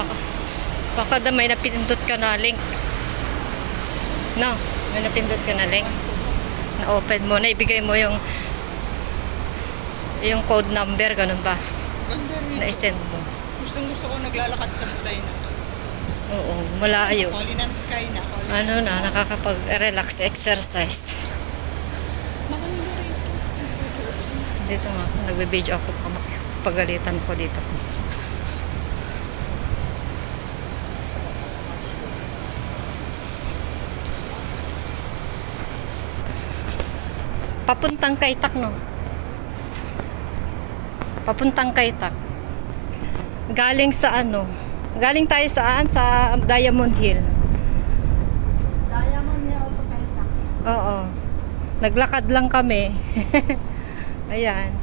Baka, baka na may napindot ka na link. No, may napindot ka na link. Na-open mo, na ibigay mo yung code number, ganun ba? Na-send mo. Gusto ko naglalakad sa tulay na to. Oo, malayo. Colin and Sky na. Ano na, nakakapag-relax exercise. Dito nga, nagbe-video ako, pagalitan ko dito. Papuntang Kaitak, no? Papuntang Kaitak. Galing sa ano? Galing tayo saan? Sa Diamond Hill. Diamond Hill to Kaitak. Oo. Naglakad lang kami. Ayan.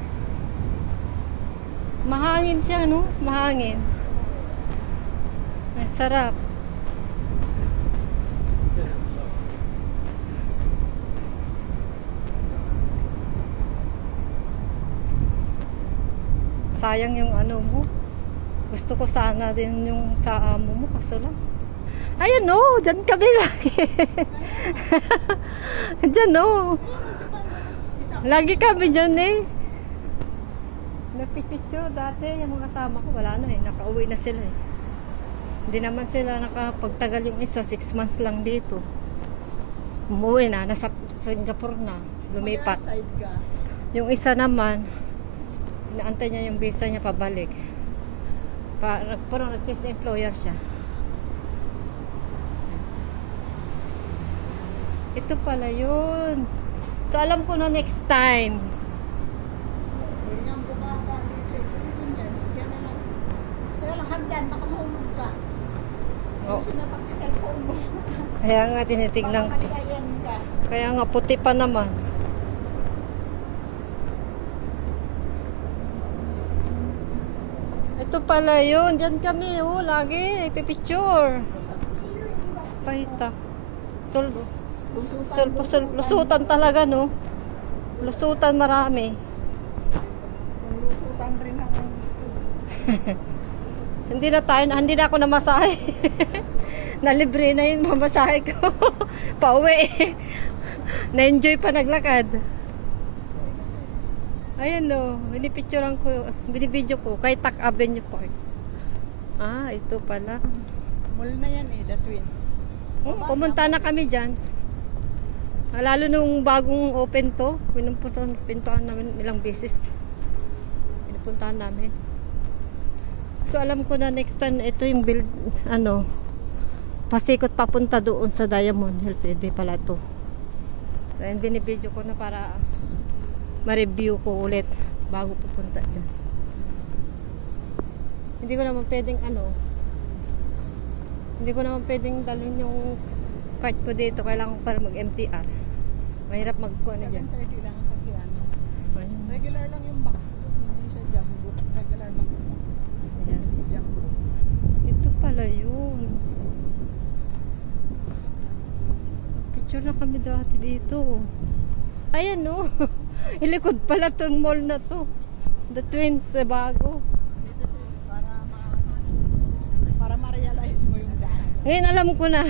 Mahangin siya, no? Mahangin. Ang sarap. Sayang yung ano mo. Gusto ko sana din yung sa amo mo, kaso lang. Ayan, no, dyan kami lagi. Dyan, no. Lagi kami dyan eh. Napipicture dati, yung mga kasama ko, wala na eh. Nakauwi na sila eh. Hindi naman sila nakapagtagal yung isa, 6 months lang dito. Umuwi na, nasa Singapore na, lumipat. Yung isa naman, inaantay niya yung visa niya pabalik. Parang nag-test employer siya. Ito pala yun. So alam ko na next time. Kaya lang hagdan, baka mahulog ka. Oh. Sinapak sa cellphone mo. Kaya nga tinitignan ko. Kaya nga puti pa naman. Ito pala yun. Diyan kami. Oh, lagi. Ipipicture. Pahita. Lusutan talaga, no? Lusutan marami. Lusutan rin ako gusto. Hindi na ako namasahe. Nalibre na yung mamasahe ko. Pauwi. Na-enjoy pa naglakad. Ayan no, binipicturean ko, binibidyo ko kay Tak Avenue Park. Ah, ito pala. Mall na yan eh, The Twin. Pumunta na kami dyan. Lalo nung bagong open to, pinupuntahan namin ilang beses. Pinupuntahan namin. So alam ko na next time ito yung build, pasikot papunta doon sa Diamond Hill. Pwede pala to. Then binibidyo ko na para ma-review ko ulit bago pupunta dyan. Hindi ko naman pwedeng dalhin yung cart ko dito. Kailangan ko para mag-MTR. Mahirap magkuha na dyan. 7:30 lang kasi regular lang yung box ko. Hindi siya jumbo. Regular box mo. Ayan. Hindi jumbo. Ito pala yun. Picture na kami dati dito. Ayan no. Ilikod pala itong mall na to. The Twins sa bago. Dito para ma-realize mo yung daan. Ngayon alam ko na.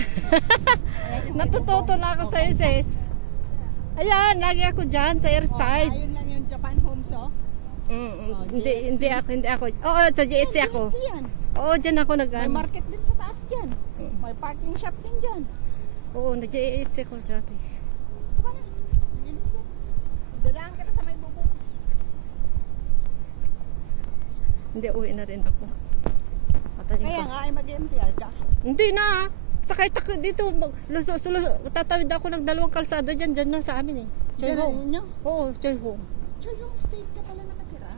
Natututo na ako sa sis. Ayan, lagi ako dyan sa airside. Ayun lang yung Japan Homes, oh. Hindi ako. Oo, sa GHC ako. GHC yan. Oo, dyan ako May market din sa taas dyan. May parking shop din dyan. Oo, nag-GHC ako dati. Ito ka na. Dadaan ka na sa may bubong. Hindi, uwi na rin ako. Patayin Kaya ko. nga ay mag-MTR ka. Hindi na. Sakay tak dito. Tatawid ako ng 2 kalsada dyan. Dyan lang sa amin eh. Choy Dyan Home. yun? Oo, Choy Home. Choyong State ka pala nakatira.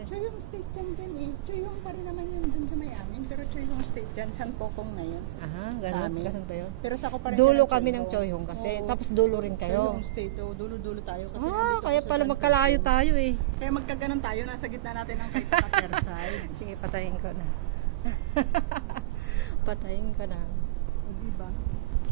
Choyong State dyan eh. Choyong pa rin naman yun dun sa may amin. Pero Choyong State dyan. San Pokong na yun. Aha, Sa amin. ganun ba yun? Pero sa ko pa rin Dulo siya ng kami ng Choy Home kasi. Oo. Tapos dulo rin kayo. Choyong State. Oh, dulo-dulo tayo. Kasi Ah, nandito kaya ako sa pala San magkalayo Pokong. tayo eh. Kaya magkaganon tayo. Nasa gitna natin ang Kaitak Side. Sige, patayin ko na. Patayin ko na.